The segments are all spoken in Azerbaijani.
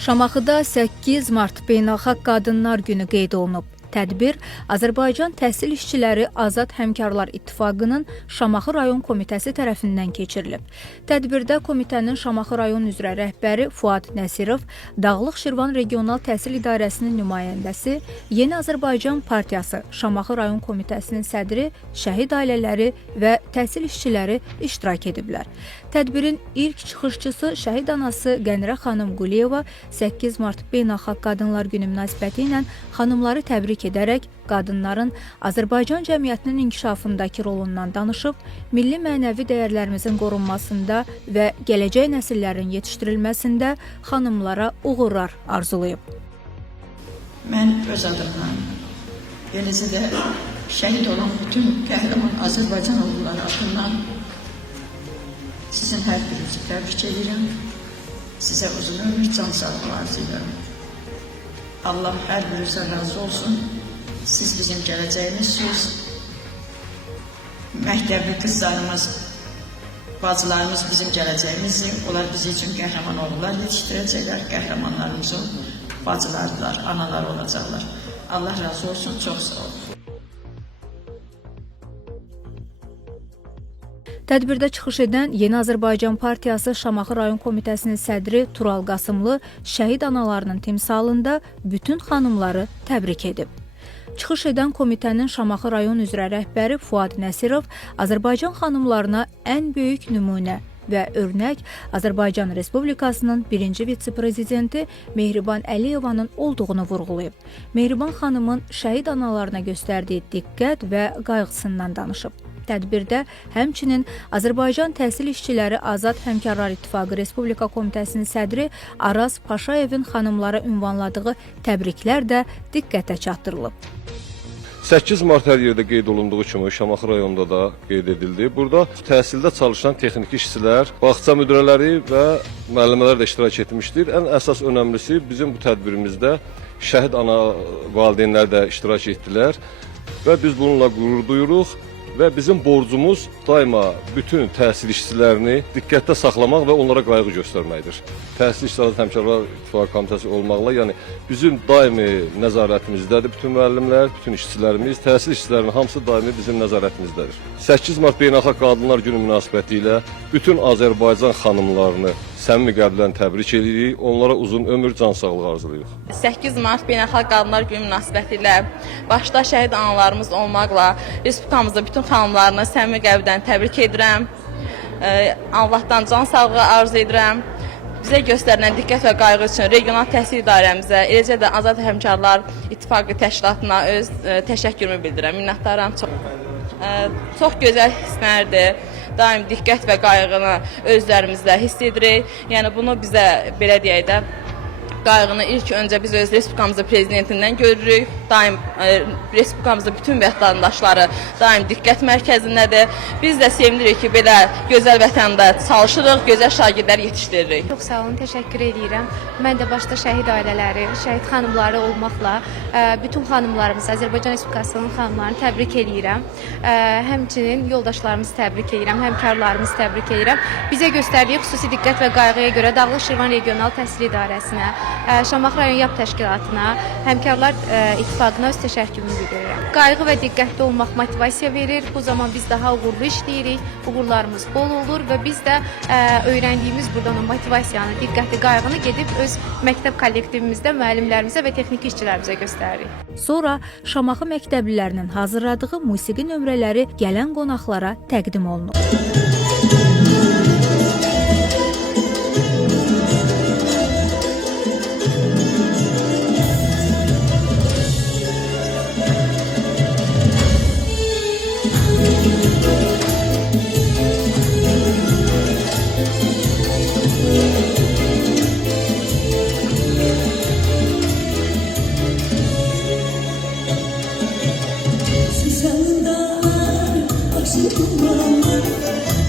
Şamaxıda 8 Mart Beynəlxalq Qadınlar Günü qeyd olunub. Tədbir Azərbaycan Təhsil İşçiləri Azad Həmkarlar İttifaqının Şamaxı rayon komitəsi tərəfindən keçirilib. Tədbirdə komitənin Şamaxı rayon üzrə rəhbəri Fuad Nəsirov, Dağlıq Şirvan Regional Təhsil İdarəsinin nümayəndəsi, Yeni Azərbaycan Partiyası Şamaxı rayon komitəsinin sədri, şəhid ailələri və təhsil işçiləri iştirak ediblər. Tədbirin ilk çıxışçısı şəhid anası Qənirə xanım Quliyeva 8 Mart Beynəlxalq Qadınlar Günü münasibəti ilə xanımları təbrik edərək qadınların Azərbaycan cəmiyyətinin inkişafındakı rolundan danışıb, milli mənəvi dəyərlərimizin qorunmasında və gələcək nəsillərin yetişdirilməsində xanımlara uğurlar arzulayıb. Mən öz adımdan, eləcə də şəhid olan bütün qəhrəman Azərbaycan oğulları adından sizin hər birinizi təbrik edirəm. Sizə uzun ömür, can sağlığı arzulayıram. Allah hər birinizə razı olsun. Siz bizim gələcəyimizsiniz. Məktəbli qızlarımız, bacılarımız bizim gələcəyimizdir. Onlar bizi üçün qəhrəman oğullar yetişdirəcəklər. Qəhrəmanlarımızın bacılardılar, analar olacaqlar. Allah razı olsun, çox sağ olun. Tədbirdə çıxış edən Yeni Azərbaycan Partiyası Şamaxı rayon komitəsinin sədri Tural Qasımlı şəhid analarının timsalında bütün xanımları təbrik edib. Çıxış edən komitənin Şamaxı rayon üzrə rəhbəri Fuad Nəsirov Azərbaycan xanımlarına ən böyük nümunə və örnək Azərbaycan Respublikasının birinci vitse-prezidenti Mehriban Əliyevanın olduğunu vurğulayıb. Mehriban xanımın şəhid analarına göstərdiyi diqqət və qayğısından danışıb. Tədbirdə həmçinin Azərbaycan Təhsil İşçiləri Azad Həmkarlar İttifaqı Respublika Komitəsinin sədri Araz Paşayevin xanımlara ünvanladığı təbriklər də diqqətə çatdırılıb. 8 Mart hər yerdə qeyd olunduğu kimi Şamaxı rayonunda da qeyd edildi. Burada təhsildə çalışan texniki işçilər, bağça müdirələri və müəllimələr də iştirak etmişdir. Ən əsas önəmlisi bizim bu tədbirimizdə şəhid ana valideynlər də iştirak etdilər və biz bununla qürur duyuruq. Və bizim borcumuz daima bütün təhsil işçilərini diqqətdə saxlamaq və onlara qayğı göstərməkdir. Təhsil İşçiləri Həmkarlar İttifaqı Komitəsi olmaqla, yəni bizim daimi nəzarətimizdədir bütün müəllimlər, bütün işçilərimiz, təhsil işçilərinin hamısı daimi bizim nəzarətimizdədir. 8 Mart Beynəlxalq Qadınlar Günü münasibəti ilə bütün Azərbaycan xanımlarını səmimi qəlbdən təbrik edirik, onlara uzun ömür, can sağlığı arzulayırıq. 8 Mart Beynəlxalq Qadınlar Günü münasibəti ilə başda şəhid analarımız olmaqla Respublikamızda bütün xanımlarını səmimi qəlbdən təbrik edirəm. Allahdan can sağlığı arzu edirəm. Bizə göstərilən diqqət və qayğı üçün regional təhsil idarəmizə, eləcə də Azad Həmkarlar İttifaqı təşkilatına öz təşəkkürümü bildirirəm. Minnətdaram çox. Çox gözəl hisslərdir. Daim diqqət və qayğını özlərimizdə hiss edirik. Yəni bunu bizə belə deyək də qayğını ilk öncə biz öz Respublikamızın prezidentindən görürük. Daim Respublikamızda bütün vətəndaşları daim diqqət mərkəzindədir. Biz də sevinirik ki, belə gözəl vətəndə çalışırıq, gözəl şagirdlər yetişdiririk. Çox sağ olun, təşəkkür edirəm. Mən də başda şəhid ailələri, şəhid xanımları olmaqla bütün xanımlarımız, Azərbaycan Respublikasının xanımlarını təbrik edirəm. Həmçinin yoldaşlarımızı təbrik edirəm, həmkarlarımızı təbrik edirəm. Bizə göstərdiyi xüsusi diqqət və qayğıya görə Dağlıq Şirvan Regional Təhsil İdarəsinə, Şamaxı rayon YAP təşkilatına, Həmkarlar İttifaqına öz təşəkkürümü bildirirəm. Qayğı və diqqətli olmaq motivasiya verir. Bu zaman biz daha uğurlu işləyirik, uğurlarımız bol olur və biz də öyrəndiyimiz buradan o motivasiyanı, diqqətli qayğını gedib öz məktəb kollektivimizdə müəllimlərimizə və texniki işçilərimizə göstəririk. Sonra Şamaxı məktəblilərinin hazırladığı musiqi nömrələri gələn qonaqlara təqdim olunub.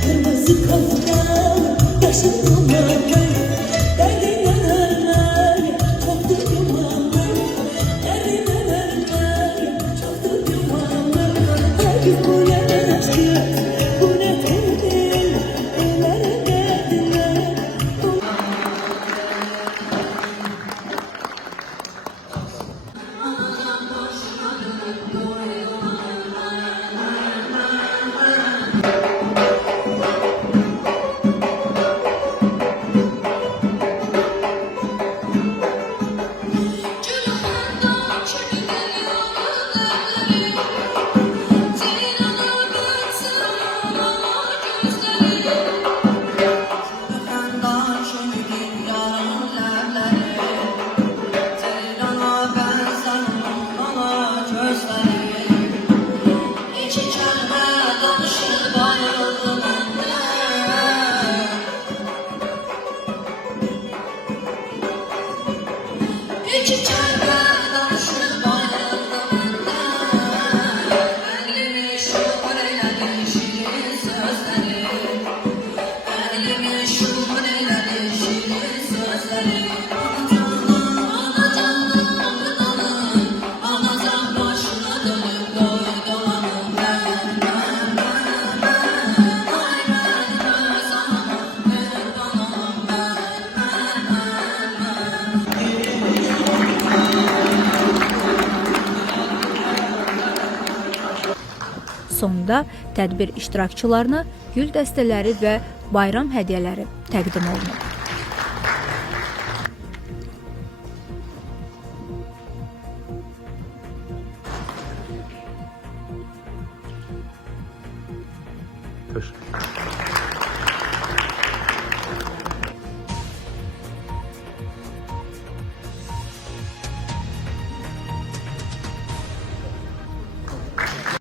Kırmızı kaftan, yaşın dumanı. İki kəlmə danışıb ayrılığında Əqlimi şuur elədi şirin sözləri Əqlimi şuur elədi şirin sözləri Ana canım, ana can başına dönüp doy dolanım ben Ay ben öz anamın kurbanıyım ben Sonda tədbir iştirakçılarına gül dəstələri və bayram hədiyyələri təqdim olunub. Təşəkkür.